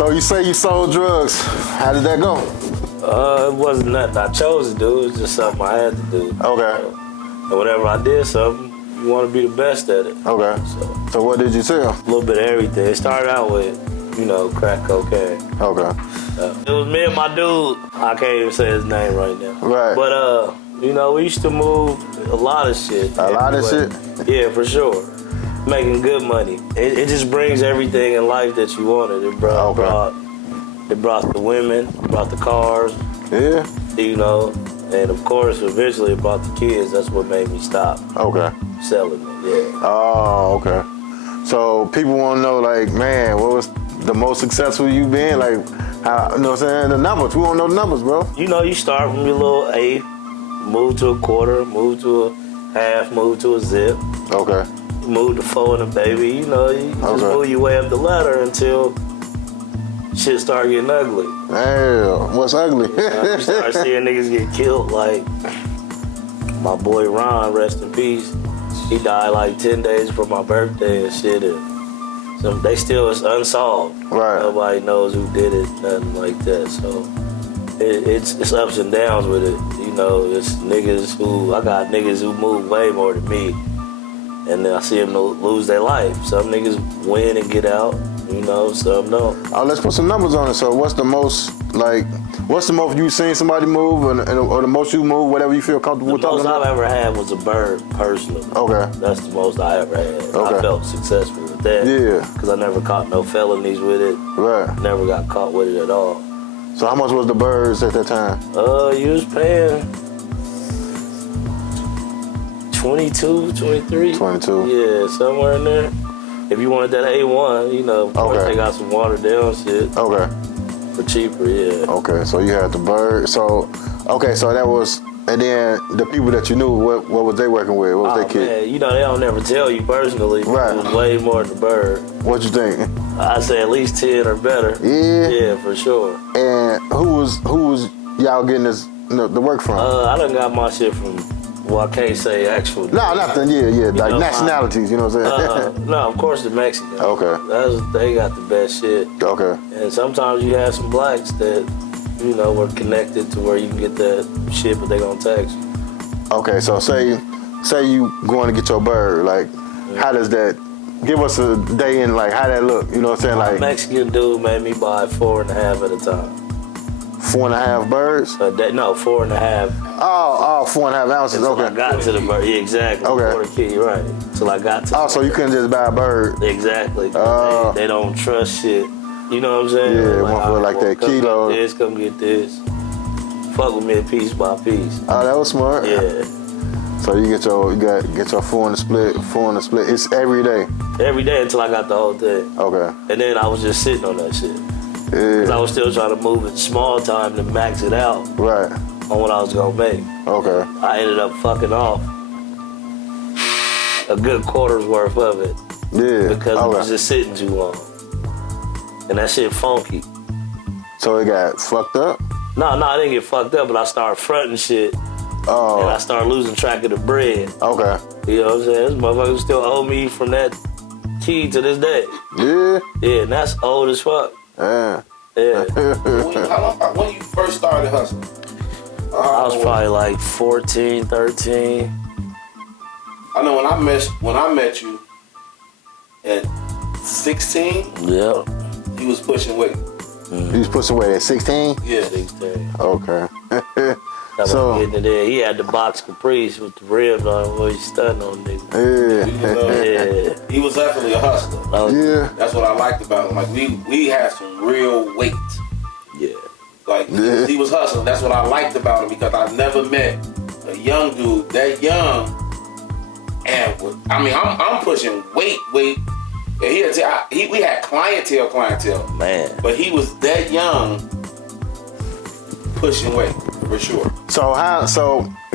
So you say you sold drugs. How did that go? It wasn't nothing I chose to do. It was just something I had to do. Okay. And whenever I did something, you want to be the best at it. Okay. So what did you sell? A little bit of everything. It started out with, crack cocaine. Okay. It was me and my dude. I can't even say his name right now. Right. But, we used to move a lot of shit. A lot of shit? Yeah, for sure. Making good money. It just brings everything in life that you wanted. It brought the women, brought the cars. Yeah. And of course, eventually it brought the kids. That's what made me stop. Okay. Selling it, yeah. Oh, okay. So people want to know, like, man, what was the most successful you been? Like, how, you know what I'm saying? The numbers. We want to know the numbers, bro. You start from your little eighth, move to a quarter, move to a half, move to a zip. Okay. Move to 4 and a baby. You just move your way up the ladder until shit start getting ugly. Damn, what's ugly? You start seeing niggas get killed. Like my boy Ron, rest in peace. He died like 10 days before my birthday and shit. And they still is unsolved. Right. Nobody knows who did it, nothing like that. So it's ups and downs with it. It's niggas I got niggas who move way more than me. And then I see them lose their life. Some niggas win and get out, some don't. Oh, let's put some numbers on it. So what's the most you've seen somebody move or the most you move, whatever you feel comfortable with? The most I've ever had was a bird, personally. Okay. That's the most I ever had. Okay. I felt successful with that. Yeah. Because I never caught no felonies with it. Right. Never got caught with it at all. So how much was the birds at that time? You was paying 22, 23. 22. Yeah, somewhere in there. If you wanted that A1, of course they got some watered down shit. Okay. For cheaper, yeah. Okay, so you had the bird. So that was, and then the people that you knew, what was they working with? What was their kid? Man, they don't never tell you personally. Right. It was way more than the bird. What you think? I say at least 10 or better. Yeah. Yeah, for sure. And who was y'all getting this the work from? I done got my shit from. Well, I can't say actual. No, nothing. Yeah. Like nationalities, you know what I'm saying? No, of course the Mexicans. Okay. They got the best shit. Okay. And sometimes you have some blacks that, were connected to where you can get that shit, but they gonna tax you. Okay, so say you going to get your bird. Like, how does that? Give us a day in, like, how that look. You know what I'm saying? Like, Mexican dude made me buy 4.5 at a time. 4.5 birds? No, 4.5. Oh, 4.5 ounces. Until okay. I got to the bird. Yeah, exactly. Okay. Quarter key, right. Until I got to. Oh, so you couldn't just buy a bird? Exactly. They don't trust shit. You know what I'm saying? Yeah, one for like that kilo. Come get this. Fuck with me piece by piece. Oh, that was smart. Yeah. So you get your 4 in the split. It's every day. Every day until I got the whole thing. Okay. And then I was just sitting on that shit. Yeah. Cause I was still trying to move it small time to max it out. Right. On what I was gonna make. Okay. I ended up fucking off a good quarter's worth of it. Yeah. Because I was just sitting too long. And that shit funky. So it got fucked up? No, I didn't get fucked up, but I started fronting shit. Oh. And I started losing track of the bread. Okay. You know what I'm saying? This motherfucker still owe me from that key to this day. Yeah? Yeah, and that's old as fuck. Yeah. Yeah. When you first started hustling? I was probably like 14, 13. I know when I met you at 16. Yeah. He was pushing weight. He was pushing weight at 16? Yeah. 16. Okay. So getting it in. He had the box Caprice with the rims on him where he stunning on niggas. Yeah. He was definitely a hustler. Yeah. That's what I liked about him. Like we had some real weight. Yeah. Like he was hustling. That's what I liked about him because I never met a young dude that young. And I'm pushing weight. And we had clientele. Man. But he was that young, pushing weight for sure. So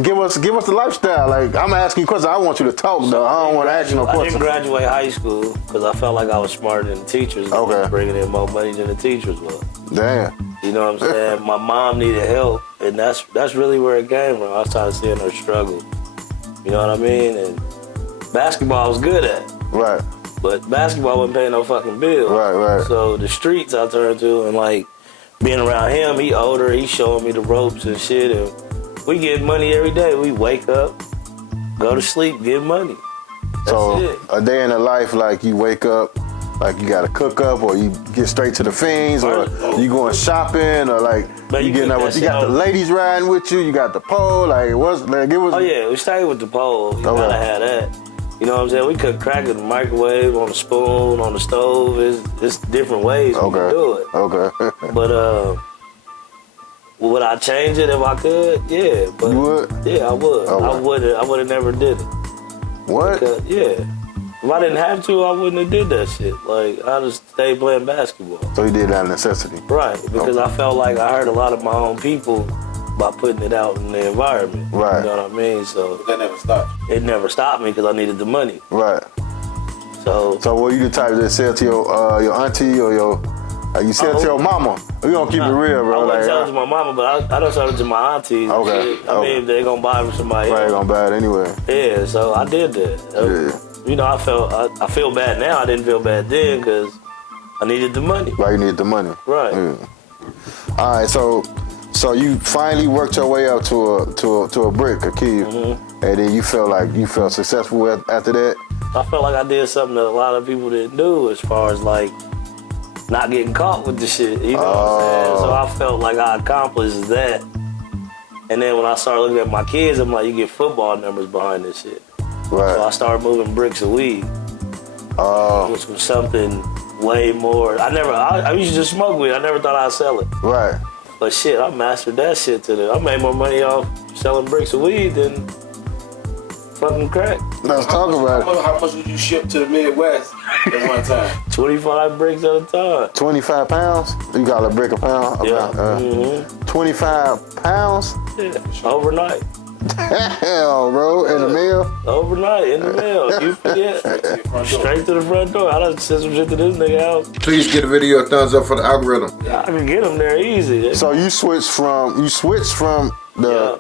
give us the lifestyle. Like, I'm asking you questions. I want you to talk though. I don't want to ask you no questions. I didn't graduate high school because I felt like I was smarter than the teachers. Okay. Bringing in more money than the teachers was. Damn. You know what I'm saying? My mom needed help, and that's really where it came from. I was tired of seeing her struggle. You know what I mean? And basketball I was good at. Right. But basketball wasn't paying no fucking bill. Right. So the streets I turned to, and like being around him, he older, he showing me the ropes and shit, and we get money every day. We wake up, go to sleep, get money. That's so it. a day in the life, like you wake up, like you got to cook up, or you get straight to the fiends, or you going shopping, or like you getting up with, you got the ladies riding with you, you got the pole, like what's like it was. Oh yeah, we started with the pole. You gotta have that. You know what I'm saying? We could crack it in the microwave, on the spoon, on the stove. It's different ways we can do it. Okay. But would I change it if I could? Yeah. But you would? Yeah, I would. Okay. I would have never did it. What? Because, yeah. If I didn't have to, I wouldn't have did that shit. Like, I just stayed playing basketball. So you did that out of necessity? Right. Because I felt like I hurt a lot of my own people by putting it out in the environment. Right. You know what I mean? So That never stopped. it never stopped me because I needed the money. Right. So were you the type that sell to your auntie or your you sell to your mama? We gonna keep it real, bro. I wouldn't like, sell it to my mama, but I don't sell it to my aunties. Okay. I mean, if they gonna buy it from somebody Probably else. gonna buy it anyway. Yeah, so I did that. Yeah. You know, I feel bad now. I didn't feel bad then because I needed the money. Right, you needed the money. Right. Yeah. All right, so you finally worked your way up to a brick, a key, and then you felt successful after that. I felt like I did something that a lot of people didn't do as far as like not getting caught with the shit. You know what I'm saying? So I felt like I accomplished that. And then when I started looking at my kids, I'm like, you get football numbers behind this shit. Right. So I started moving bricks of weed, which was something way more. I used to just smoke weed. I never thought I'd sell it. Right. But shit, I mastered that shit I made more money off selling bricks of weed than fucking crack. Let's talk about it. How much would you ship to the Midwest at one time? 25 bricks at a time. 25 pounds? You got a brick a pound? Yeah. 25 pounds? Yeah. Overnight. Hell, bro, in the mail? Overnight, in the mail. UPS. Straight to the front door. I done sent some shit to this nigga house. Please give the video a thumbs up for the algorithm. I can get them there easy. So you switched from the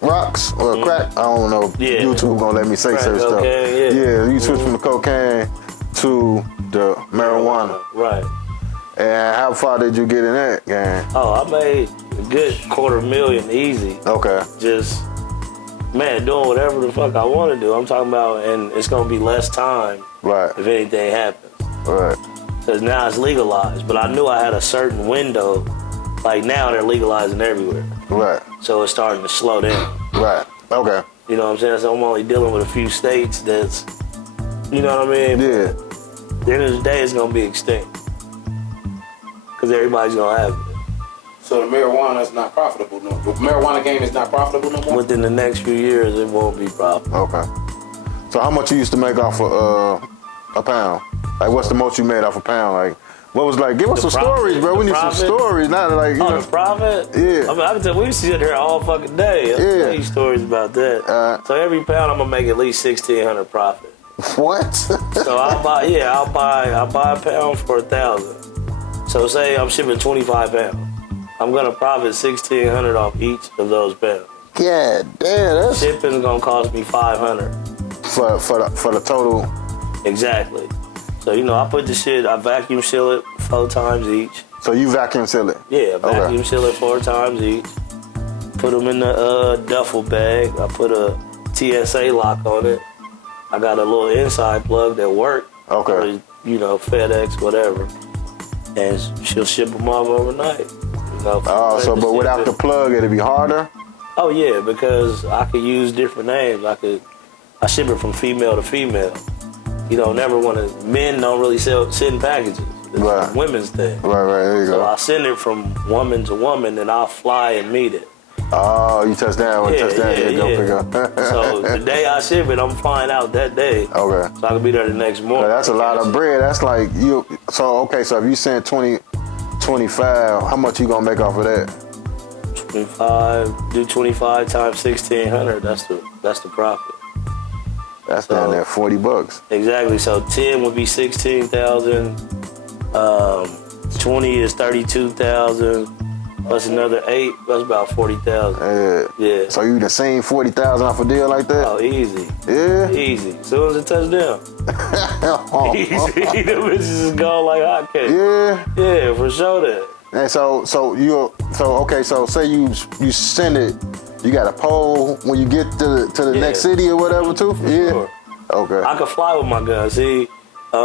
rocks or crack? I don't know. Yeah. YouTube gonna let me say certain stuff. Cocaine, Yeah, you switched from the cocaine to the marijuana. Right. And how far did you get in that game? Oh, I made a good $250,000 easy. Okay. Just, man, doing whatever the fuck I want to do. I'm talking about, and it's going to be less time Right. if anything happens. Right. Because now it's legalized. But I knew I had a certain window. Like now they're legalizing everywhere. Right. So it's starting to slow down. Right. Okay. You know what I'm saying? So I'm only dealing with a few states that's, you know what I mean? Yeah. At the end of the day, it's going to be extinct. Because everybody's going to have it. So the marijuana is not profitable no more. The marijuana game is not profitable no more? Within the next few years, it won't be profitable. Okay. So how much you used to make off of a pound? Like, what's the most you made off a pound? Like, what was like? Give us some stories, bro. We need some stories. Not like, you know. The profit? Yeah. I mean, I can tell we sit here all fucking day. I can tell you stories about that. So every pound, I'm gonna make at least $1,600 profit. What? So I'll buy a pound for $1,000. So say I'm shipping 25 pounds. I'm gonna profit $1,600 off each of those pounds. God damn, that's Shipping's gonna cost me $500. for the total. Exactly. So you know, I put the shit. I vacuum seal it 4 times each. So you vacuum seal it? Yeah, vacuum seal it 4 times each. Put them in the duffel bag. I put a TSA lock on it. I got a little inside plug that works. Okay. For, you know, FedEx, whatever. And she'll ship them off overnight. You know, but without the plug, it'd be harder? Oh yeah, because I could use different names. I ship it from female to female. You know, men don't really send packages. It's a women's thing. Right, there you go. So I send it from woman to woman, and I'll fly and meet it. Oh, you touch down, go pick up. So the day I ship it, I'm flying out that day. Okay. So I can be there the next morning. That's a lot of bread. That's like you. So if you send 25, how much you gonna make off of that? 25 times 1,600. That's the profit. That's down there $40. Exactly. So 10 would be 16,000. 20 is 32,000. That's another 8. That's about 40,000. Yeah. So you done seen 40,000 off a deal like that? Oh, easy. Yeah. Easy. As soon as it touched down. Easy. The bitches is gone like hotcakes. Yeah. Yeah, for sure that. And so say you send it, you got a pole when you get to the next city or whatever too? Yeah. Sure. Okay. I could fly with my gun. See, a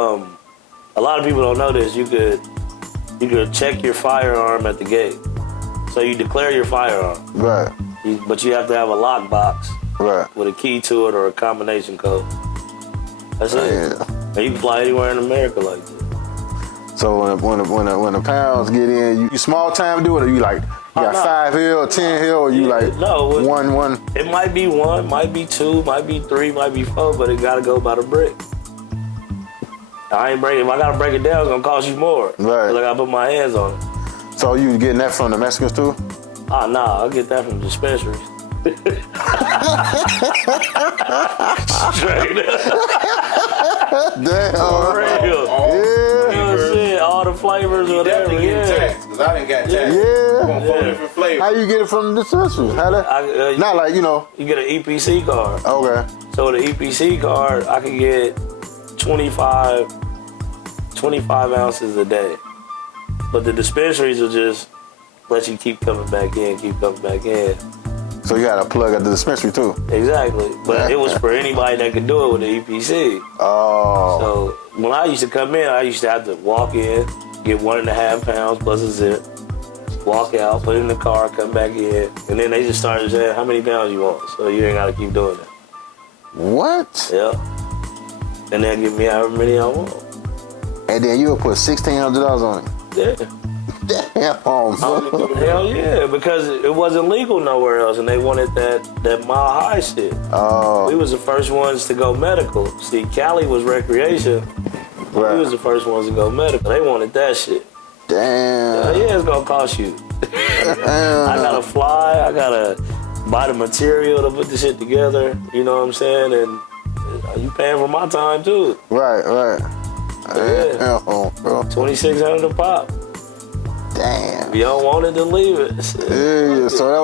lot of people don't know this. You could check your firearm at the gate. So you declare your firearm. Right. But you have to have a lockbox. Right. With a key to it or a combination code. That's it. Yeah. And you can fly anywhere in America like that. So when the pounds get in, you small time do it, or you like you got 5 here or 10 here, or you like one? It might be 1, might be 2, might be 3, might be 4, but it gotta go by the brick. I ain't breaking. If I gotta break it down, it's gonna cost you more. Right. Cause I gotta put my hands on it. So you getting that from the Mexicans too? Oh nah, I get that from the dispensaries. Straight up. Damn. For real. Yeah. You know what I'm saying? All the flavors, You whatever. definitely get taxed, because I didn't got taxed. Yeah. On 4 different flavors. How you get it from the dispensaries? How that? Not like, you know. You get an EPC card. Okay. So with an EPC card, I can get 25 ounces a day. But the dispensaries will just let you keep coming back in. So you got a plug at the dispensary too? Exactly. But it was for anybody that could do it with the EPC. Oh. So when I used to come in, I used to have to walk in, get 1.5 pounds plus a zip, walk out, put it in the car, come back in, and then they just started saying, how many pounds you want? So you ain't got to keep doing that. What? Yeah. And they'll give me however many I want. And then you'll put $1,600 on it? Yeah. Damn. Hell yeah, because it wasn't legal nowhere else, and they wanted that mile high shit. Oh. We was the first ones to go medical. See, Cali was recreation. Right. We was the first ones to go medical. They wanted that shit. Damn. Yeah, it's gonna cost you. I gotta fly. I gotta buy the material to put the shit together. You know what I'm saying? And you paying for my time too. Right. Yeah. Damn. $2,600 a pop. Damn. If you don't want it, then leave it. Yeah. So that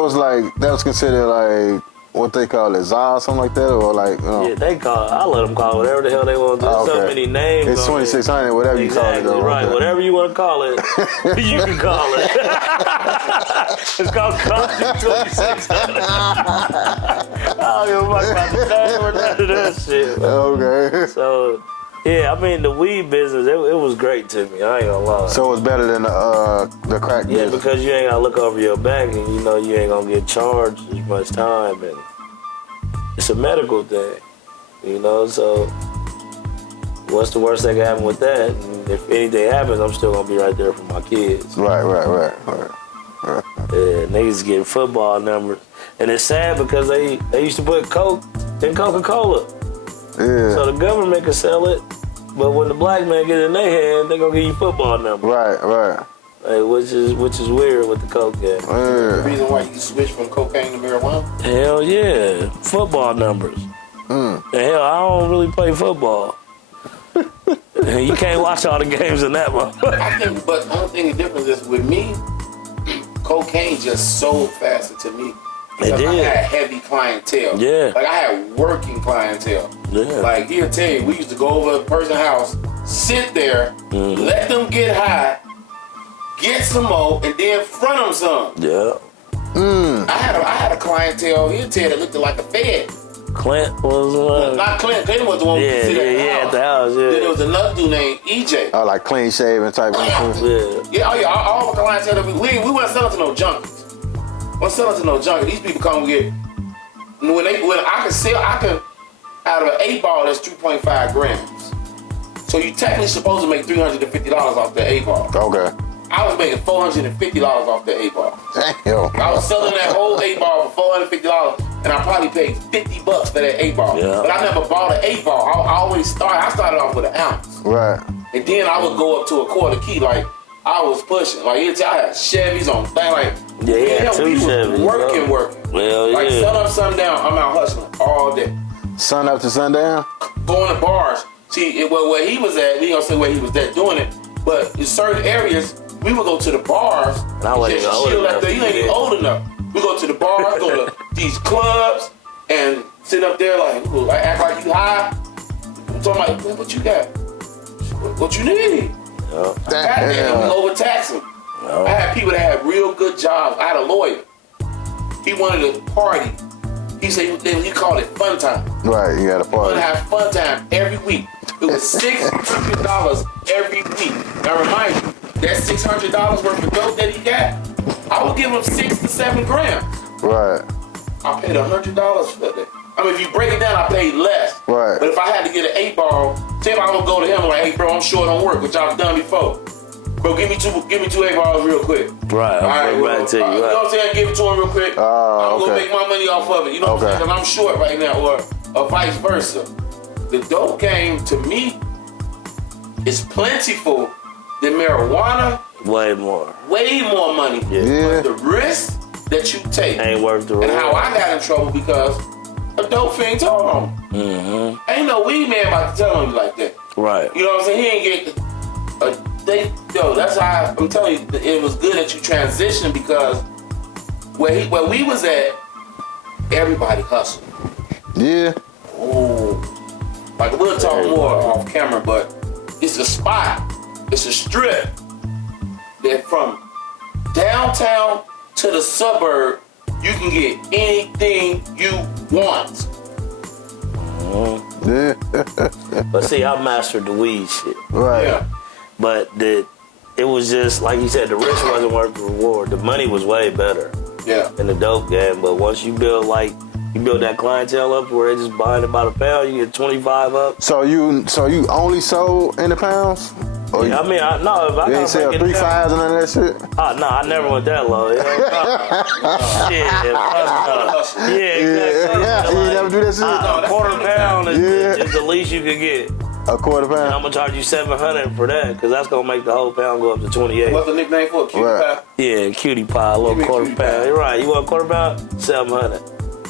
was considered like what they call it, ZA or something like that, or like. Yeah, they call it. I let them call it whatever the hell they want to do. There's so many names. It's 2,600, whatever you call it. Though, right. Whatever you want to call it, you can call it. It's gonna cost you $2,600. I don't give a fuck about the name or none of that shit. Okay. So, yeah, I mean the weed business, it was great to me. I ain't gonna lie. So it's better than the crack business. Yeah, because you ain't gotta look over your back, and you know you ain't gonna get charged as much time, and it's a medical thing, you know. So what's the worst that can happen with that? And if anything happens, I'm still gonna be right there for my kids. Right. Yeah, niggas getting football numbers, and it's sad because they used to put Coke in Coca-Cola. Yeah. So the government can sell it, but when the black man get it in their hand, they gonna give you football numbers. Right. Like, which is weird with the Coke game. The reason why you switch from cocaine to marijuana? Hell yeah, football numbers. And hell, I don't really play football. You can't watch all the games in that one. I think, but the only thing the difference is with me, cocaine just sold faster to me. Because I had heavy clientele. Yeah. Like I had working clientele. Yeah. Like he'll tell you, we used to go over to a person's house, sit there, let them get high, get some more, and then front them some. Yeah. I had a clientele, he'll tell you, that looked like a Fed. Clint was Not Clint. Clint was the one who could sit at the house. Yeah. Then there was another dude named EJ. Oh, like clean shaven type of thing. Yeah. All the clientele that we weren't selling to no junkies. We're selling to no junkies. These people come and get when I can out of an 8-ball that's 2.5 grams. So you technically supposed to make $350 off the 8-ball. Okay. I was making $450 off the 8-ball. Damn. I was selling that whole 8-ball for $450, and I probably paid $50 for that 8-ball. Yeah. But I never bought an 8-ball. I started off with an ounce. Right. And then I would go up to a quarter key, like I was pushing. Like I had Chevys on thing, like He had two Chevys. Working. Well, like yeah. sun up, sundown, I'm out hustling all day. Sun up to sundown? Going to bars. See, where he was at, he gonna say where he was at doing it. But in certain areas, we would go to the bars And I wasn't just old chill enough out there. to You ain't do even that. old enough. We go to the bars, go to these clubs, and sit up there like act like you high. I'm talking about, man, what you got? What you need? Goddamn, we overtax them. I had people that had real good jobs. I had a lawyer. He wanted to party. He said he called it fun time. Right, you got a We party. would have fun time every week. It was $600 every week. Now remind you, that $600 worth of dope that he got, I would give him 6 to 7 grams. Right, I paid $100 for that. I mean, if you break it down, I paid less. Right. But if I had to get an 8-ball, say if I would go to him like, hey bro, I'm short on work, which I've done before. Bro, give me two 8-balls real quick. Right, All right, I'm well, right to you. you know what I'm saying? Give it to him real quick. I'm okay. gonna make my money off of it. You know what I'm saying? Because I'm short right now, or vice versa. The dope game to me is plentiful than marijuana. Way more. Way more money. Yeah. But the risk that you take Ain't worth the and reward. how I got in trouble because a dope fiend told on me. Mm-hmm. Ain't no weed man about to tell on you like that. Right. You know what I'm saying? He ain't get that's how I'm telling you, it was good that you transitioned because where we was at, everybody hustled. yeah, Ooh. Like we'll talk more off camera, but it's a spot, it's a strip that from downtown to the suburb, you can get anything you want. yeah, But see, I mastered the weed shit. right. Yeah. But it was just, like you said, the risk wasn't worth the reward. The money was way better Yeah. in the dope game. But once you build that clientele up where they just buying it by the pound, you get 25 up. So you only sold in the pounds? Or Yeah, I mean, no, if I you ain't gotta sell break it 3 down- fives and none of that shit? Oh, no, I never went that low. You know? Shit, fuck no. Yeah, exactly. Yeah, you never do that shit? A quarter pound Yeah. is the least you could get. A quarter And I'm pound? gonna charge you $700 for that, because that's gonna make the whole pound go up to 28. What's the nickname for a cutie Right. pie? Yeah, cutie pie, a little Give me a quarter cutie pound. pie. You're right. You want a quarter pound? $700.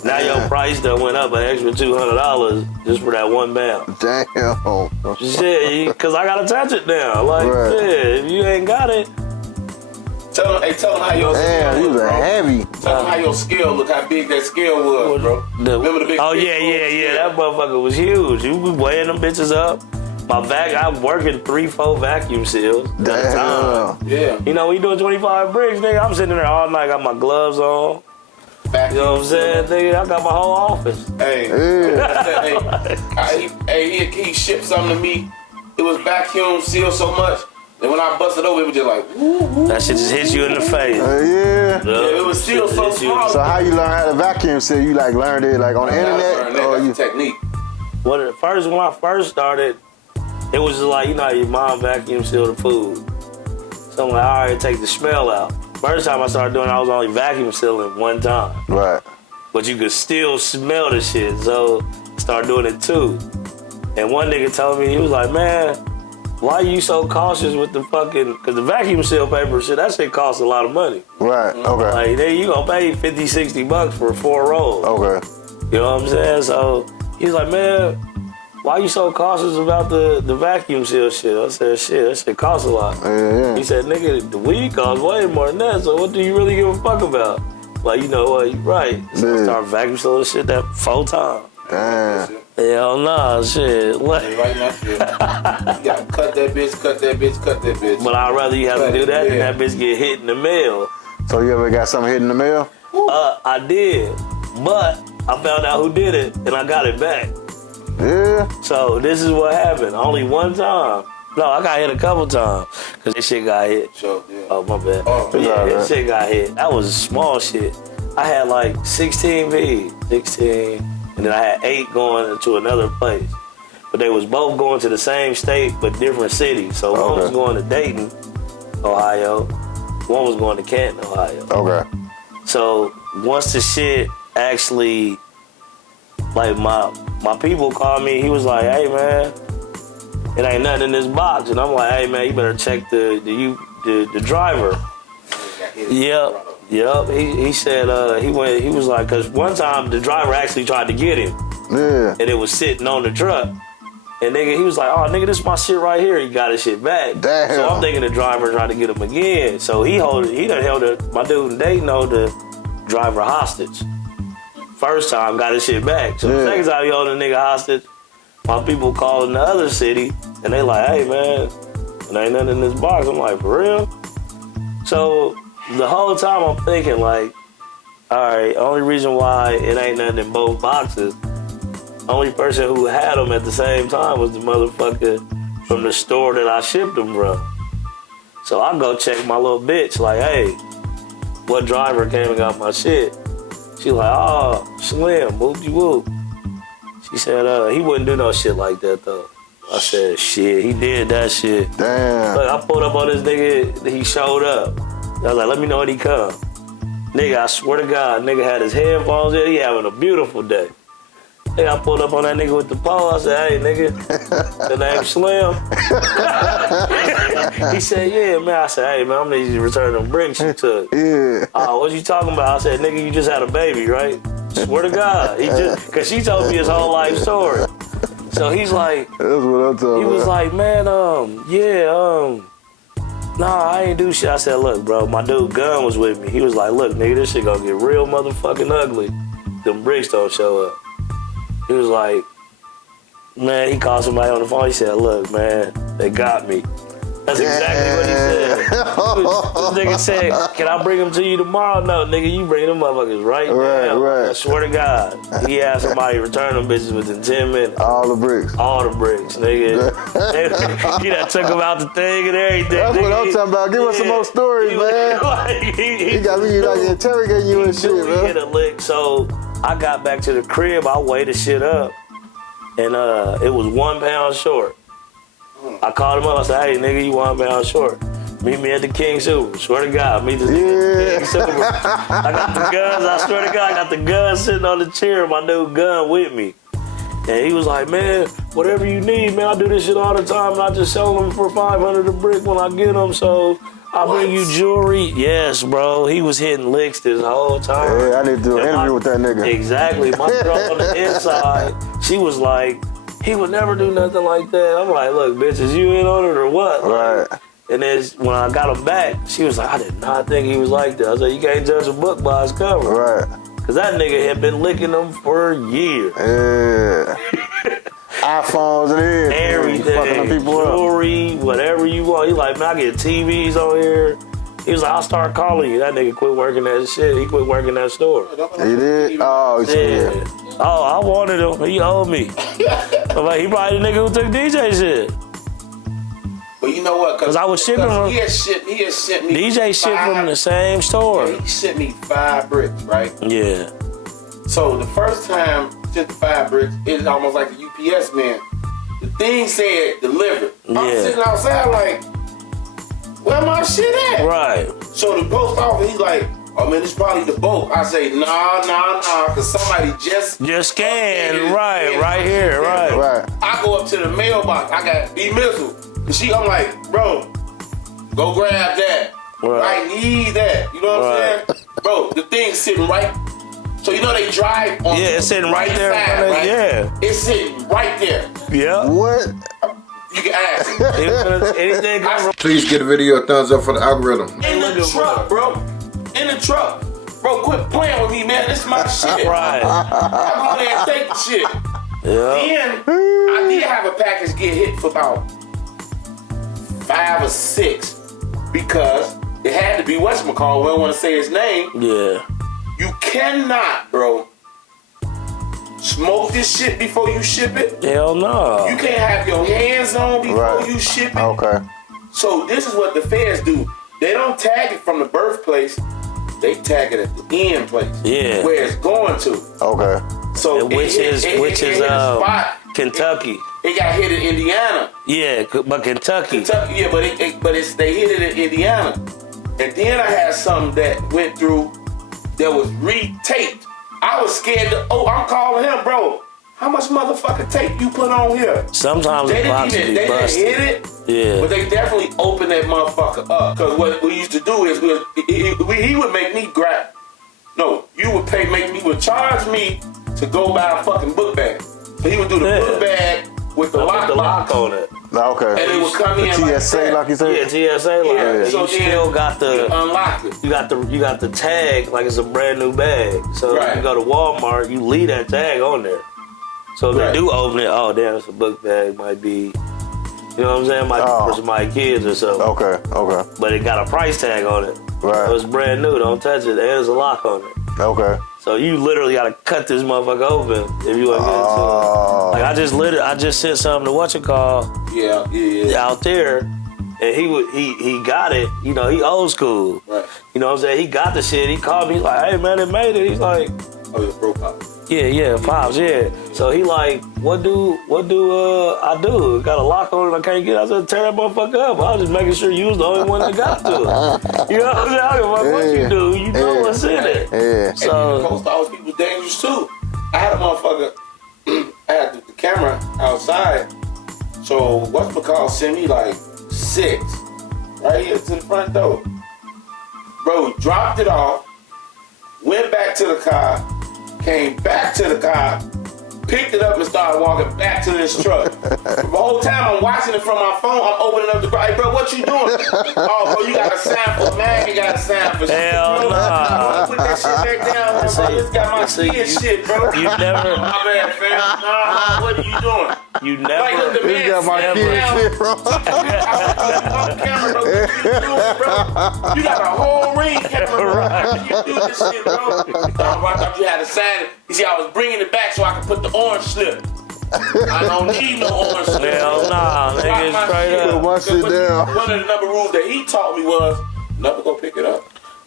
Now your price done went up an extra $200 just for that one pound. Damn. Shit, because I gotta touch it now. Like, Right. shit, if you ain't got it, Tell them how your Damn, scale you look, was a bro. heavy. Tell them how your scale look, how big that scale was, bro. Remember the big Oh big yeah, full yeah, yeah. scale? That motherfucker was huge. You was weighing them bitches up. I'm working 3-4 vacuum seals at a time. Damn. Yeah. You know, we doing 25 bricks, nigga. I'm sitting there all night, got my gloves on. You know what I'm saying, nigga? I got my whole office. Hey, Yeah. he shipped something to me. It was vacuum sealed so much, and when I busted over, it was just like, woo, woo. That shit just hits you in the face. Yeah. Yeah, it was still so small. So how you learn how to vacuum seal? You like learned it like on the internet? Or That's you? the technique. When I first started, it was just like, you know how your mom vacuum sealed the food. So I'm like, all right, take the smell out. First time I started doing it, I was only vacuum sealing one time. Right. But you could still smell the shit, so I started doing it too. And one nigga told me, he was like, man, why you so cautious with the fucking, because the vacuum seal paper shit, that shit costs a lot of money. Right. Okay. Like, then you gonna pay $50-$60 for 4 rolls. Okay. You know what I'm saying? So he's like, man, why you so cautious about the vacuum seal shit? I said, shit, that shit costs a lot. Yeah. He said, nigga, the weed costs way more than that, so what do you really give a fuck about? Like, you know what, you right. So I started vacuum sealing shit that 4 times. Damn. Hell nah, shit. What? Right now, shit. You gotta cut that bitch, cut that bitch, cut that bitch. But I'd rather you have to do that than that bitch get hit in the mail. So you ever got something hit in the mail? I did, but I found out who did it, and I got it back. Yeah. So this is what happened. Only one time. No, I got hit a couple times because this shit got hit. Sure, yeah. Oh, my bad. Oh, Yeah, yeah. this shit got hit. That was small shit. I had like 16 V's, 16, and then I had 8 going to another place. But they was both going to the same state but different cities. So one was going to Dayton, Ohio. One was going to Canton, Ohio. Okay. So once the shit actually, like my people called me, he was like, hey man, it ain't nothing in this box. And I'm like, hey man, you better check the driver. Yep. He said he was like, cause one time the driver actually tried to get him Yeah. and it was sitting on the truck. And nigga, he was like, oh, nigga, this is my shit right here. He got his shit back. Damn. So I'm thinking the driver tried to get him again. So he done held my dude in Dayton held the driver hostage. First time, got his shit back. So the second time he held the nigga hostage, my people calling the other city, and they like, hey, man, there ain't nothing in this box. I'm like, for real? So the whole time I'm thinking like, all right, only reason why it ain't nothing in both boxes, only person who had them at the same time was the motherfucker from the store that I shipped them from. So I go check my little bitch like, hey, what driver came and got my shit? She like, oh, Slim, whoop-de-whoop. She said, he wouldn't do no shit like that though. I said, shit, he did that shit. Damn. Look, I pulled up on this nigga, he showed up. I was like, let me know when he come. Nigga, I swear to God, nigga had his headphones in, he having a beautiful day. Nigga, I pulled up on that nigga with the pole, I said, hey, nigga, the name's Slim. He said, yeah, man. I said, hey, man, I'm gonna need you to return them bricks you took. Yeah. Oh, what you talking about? I said, nigga, you just had a baby, right? Swear to God. Cause she told me his whole life story. So he's like, that's what I'm talking about. He was like, man, nah, I ain't do shit. I said, look, bro, my dude Gun was with me. He was like, look, nigga, this shit gonna get real motherfucking ugly. Them bricks don't show up. He was like, man, he called somebody on the phone. He said, look, man, they got me. That's exactly what he said. This nigga said, can I bring them to you tomorrow? No, nigga, you bring them motherfuckers right now. Right. I swear to God. He had somebody return them bitches within 10 minutes. All the bricks. All the bricks, nigga. He done took him out the thing and everything. That's nigga. what I'm talking about. Give us some more stories, man. He got me like interrogating you and shit, We man. hit a lick. So I got back to the crib. I weighed the shit up. And it was 1 pound short. I called him up. I said, hey, nigga, you 1 pound short. Meet me at the King Super. Swear to God, meet this nigga at the King Super. I got the guns. I swear to God, I got the guns sitting on the chair. My dude Gun with me. And he was like, man, whatever you need, man, I do this shit all the time. And I just sell them for $500 a brick when I get them. So I'll bring you jewelry. Yes, bro. He was hitting licks this whole time. Yeah, I need to do an interview with that nigga. Exactly. My girl on the inside, she was like, he would never do nothing like that. I'm like, look, bitch, is you in on it or what? Right. And then when I got him back, she was like, I did not think he was like that. I was like, you can't judge a book by its cover. Right. Because that nigga had been licking them for years. Yeah. iPhones and everything. Fucking them people jewelry, up. whatever you want. He's like, man, I get TVs on here. He was like, I'll start calling you. That nigga quit working that shit. He quit working that store. He did? Oh, Yeah. Oh, I wanted him. He owed me. I'm like, he probably the nigga who took DJ shit. But you know what? Cause I was shipping from. He had sent me. DJ shipped from the same store. Yeah, he sent me 5 bricks, right? Yeah. So the first time he sent the 5 bricks, it was almost like the UPS man. The thing said delivered. I'm sitting outside like, where my shit at? Right. So the post office, he's like, oh man, it's probably the boat. I say, nah, cause somebody just scanned, right here, right. I go up to the mailbox. I got B-Missile. And I'm like, bro, go grab that. Right. I need that. You know what I'm saying? Bro, the thing's sitting right. So you know they drive on it's sitting right there. side, right? Yeah. It's sitting right there. Yeah. What? You can ask. Anything come Please give the video a thumbs up for the algorithm. In the truck, bro. In the truck. Bro, quit playing with me, man. This is my shit. Right. I go there and take the shit. Yeah. Then I did have a package get hit for about 5 or 6 because it had to be whatchamacallit. We don't want to say his name. Yeah. You cannot, bro, smoke this shit before you ship it. Hell no. You can't have your hands on before you ship it. Okay. So this is what the feds do. They don't tag it from the birthplace. They tag it at the end place. Yeah. Where it's going to. Okay. So which is Kentucky. It got hit in Indiana. Yeah, but Kentucky. Yeah, but they hit it in Indiana. And then I had something that went through that was retaped. I was scared I'm calling him, bro. How much motherfucking tape you put on here? Sometimes the box be busted. They didn't hit it. Yeah. But they definitely opened that motherfucker up. Cause what we used to do is he would make me grab. No, you would charge me to go buy a fucking book bag. So he would do the book bag with the lock lock on it. Okay. And it would come in the TSA, like you said? Yeah, TSA lock. Yeah. So you still got the unlock it. You got the tag like it's a brand new bag. So if you go to Walmart, you leave that tag on there. So if they do open it, oh damn, it's a book bag. Might be, you know what I'm saying? Might be for my kids or something. Okay. But it got a price tag on it. Right. So it's brand new. Don't touch it. And there's a lock on it. Okay. So you literally gotta cut this motherfucker open if you want to get into it. Like I just sent something to out there, and he got it. You know, he old school. Right. You know what I'm saying? He got the shit. He called me. He's like, hey man, it made it. He's like, oh, your bro pop. Yeah, Pops, yeah. So he like, what do I do? Got a lock on it, I can't get it. I said, tear that motherfucker up. I was just making sure you was the only one that got to it. You know what I'm saying? I don't give a fuck what you do. You know what's in it. Yeah. So, and the post office people dangerous too. I had a motherfucker, I had the camera outside. So whatchamacallit sent me like 6 right here to the front door. Bro, dropped it off, went back to the car, came back to the car, picked it up and started walking back to this truck. The whole time I'm watching it from my phone, I'm opening up the car. Hey, bro, what you doing? Oh, bro, you got a sign for man, you got a sign for shit. Hell nah. Put that shit back down, bro. This got my skin shit, bro. You never. My bad, fam. Nah, what are you doing? You never. Like, look, the man got my sat kid shit, bro. on camera, bro. What you doing, bro? You got a whole ring camera, bro. How you do this shit, bro? I thought you had a sign. You see, I was bringing it back so I could put the orange slip. I don't need no orange slip. Hell nah, nigga, straight up. Put my shit down. One of the number rules that he taught me was never go pick it up.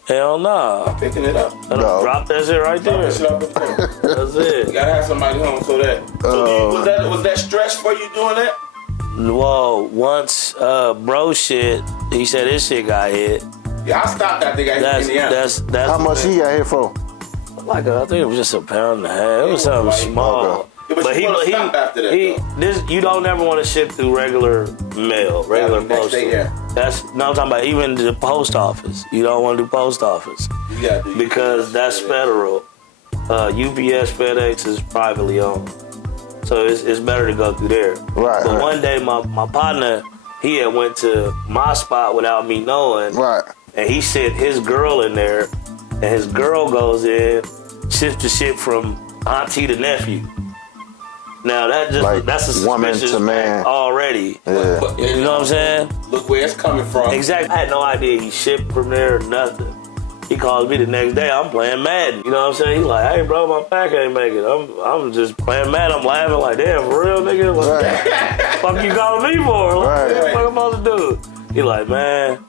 Hell nah. I'm picking it up. No. Drop that shit right Drop there. that shit up in the phone. That's it. You gotta have somebody home so that. So was that stress for you doing that? Well, once bro shit, he said his shit got hit. Yeah, I stopped that nigga in Indiana. That's How much he got here for? like I think it was just £1.50. It was something small. Okay. Yeah, but you stop after that, you don't ever want to ship through regular mail, regular post. That's no, I'm talking about even the post office. You don't want to do post office because that's federal. UPS FedEx is privately owned, so it's better to go through there. Right. But one day my partner, he had went to my spot without me knowing. Right. And he sent his girl in there, and his girl goes in, ships the shit from auntie to nephew. Now that's a suspicious woman to man already. Yeah. You know what I'm saying? Look where it's coming from. Exactly. I had no idea he shipped from there or nothing. He calls me the next day. I'm playing Madden. You know what I'm saying? He's like, "Hey, bro, my pack ain't making it." I'm just playing Madden. I'm laughing like, "Damn, for real, nigga? What the fuck you calling me for? Like, what the fuck I'm supposed to do?" He like, "Man,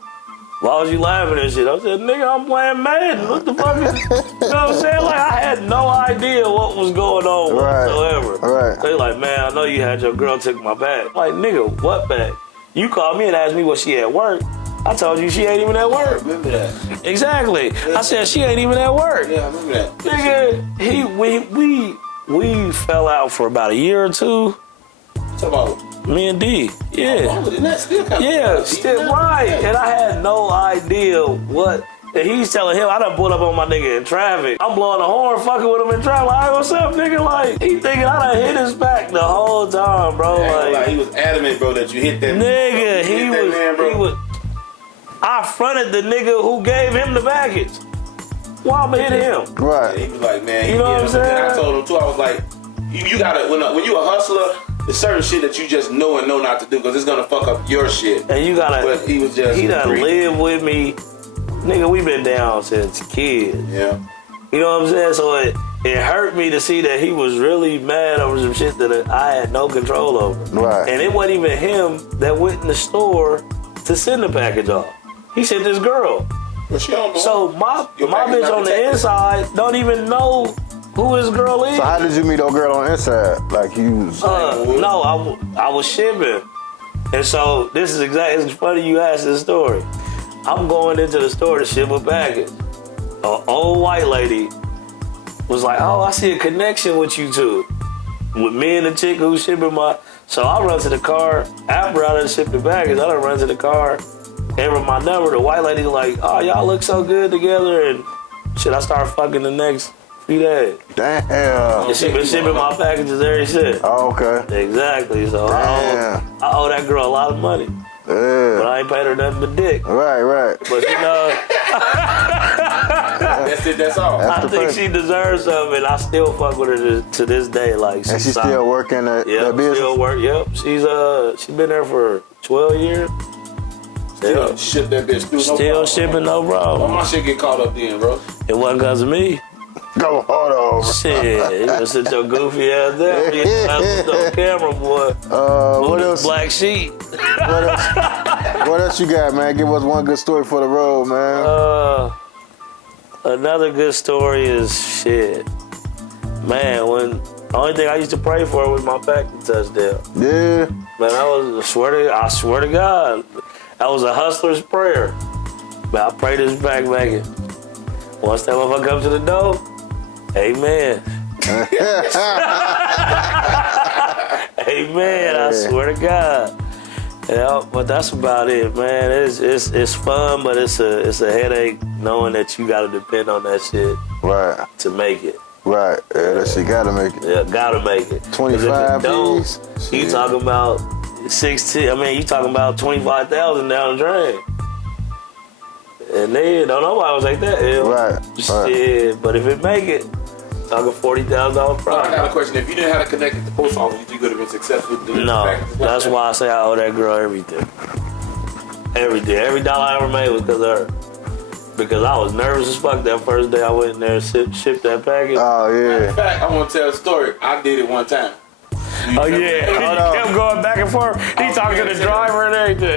why was you laughing and shit?" I said, "Nigga, I'm playing Madden. What the fuck?" You know what I'm saying? Like, I had no idea what was going on whatsoever. Right. So he like, "Man, I know you had your girl take my bag." Like, nigga, what bag? You called me and asked me what she at work. I told you she ain't even at work. I remember that. Exactly. Yeah. I said she ain't even at work. Yeah, I remember that. Nigga, we fell out for about a year or two. Talk about me and D. Yeah. Longer than that, still kind of still right. And I had no idea what. And he's telling him, I done pulled up on my nigga in traffic. I'm blowing the horn, fucking with him in traffic. Like, hey, what's up, nigga? Like, he thinking I done hit his back the whole time, bro. Like, he was adamant, bro, that you hit that. Nigga, he was. I fronted the nigga who gave him the package. Why I'ma hit him? Right. And he was like, man, you know what I'm saying? And I told him too. I was like, you gotta when you a hustler, there's certain shit that you just know and know not to do because it's gonna fuck up your shit. And you gotta. But he was just. He done lived with me, nigga. We been down since kids. Yeah. You know what I'm saying? So it hurt me to see that he was really mad over some shit that I had no control over. Right. And it wasn't even him that went in the store to send the package off. He sent this girl. But she don't know. So my bitch on the inside don't even know who his girl is. So how did you meet your girl on the inside? Like you was... No, I was shipping. And so this is exactly, it's funny you asked this story. I'm going into the store to ship a package. An old white lady was like, "Oh, I see a connection with you two." With me and the chick who's shipping my... So I run to the car. After I done shipped the package, I done run to the car. Gave her my number. The white lady like, "Oh, y'all look so good together." And shit, I started fucking the next few days. Damn. And she been shipping my packages every since. Oh, okay. Exactly. So I owe that girl a lot of money. But Yeah. I ain't paid her nothing but dick. Right. But you know, That's it. That's all. I think she deserves something, and I still fuck with her to this day. Like, And she's still working at that business? still work. Yep, she's been there for 12 years. Still ship that bitch through. Still shipping, no Why problem. my shit get caught up then, bro? It wasn't because of me. Go, hold on. Shit, you gonna sit your goofy ass down. You ain't no camera, boy. What else? Black sheep. What else you got, man? Give us one good story for the road, man. Another good story is shit. Man, when the only thing I used to pray for was my back to touchdown. Yeah. Man, I swear to God, that was a hustler's prayer. Man, I pray this back it. Once that motherfucker comes to the door, amen. Amen. I swear to God. Yeah, but that's about it, man. It's fun, but it's a headache knowing that you gotta depend on that shit Right. to make it. Right. Yeah, that shit gotta make it. Yeah, gotta make it. 25 don't, Ps? you Shit. talking about 16? I mean, you talking about 25,000 down the drain. And then don't nobody was like that. Yeah. Right. Shit, but if it make it, talking $40,000 I profit. got a question. If you didn't have to connect at the post office, you think you could have been successful doing No, this? that's why I say I owe that girl everything. Everything. Every dollar I ever made was because of her. Because I was nervous as fuck that first day I went in there and shipped that package. Oh, In yeah. fact, I want to tell a story. I did it one time. Oh yeah, he kept going back and forth. He talked to the driver and everything.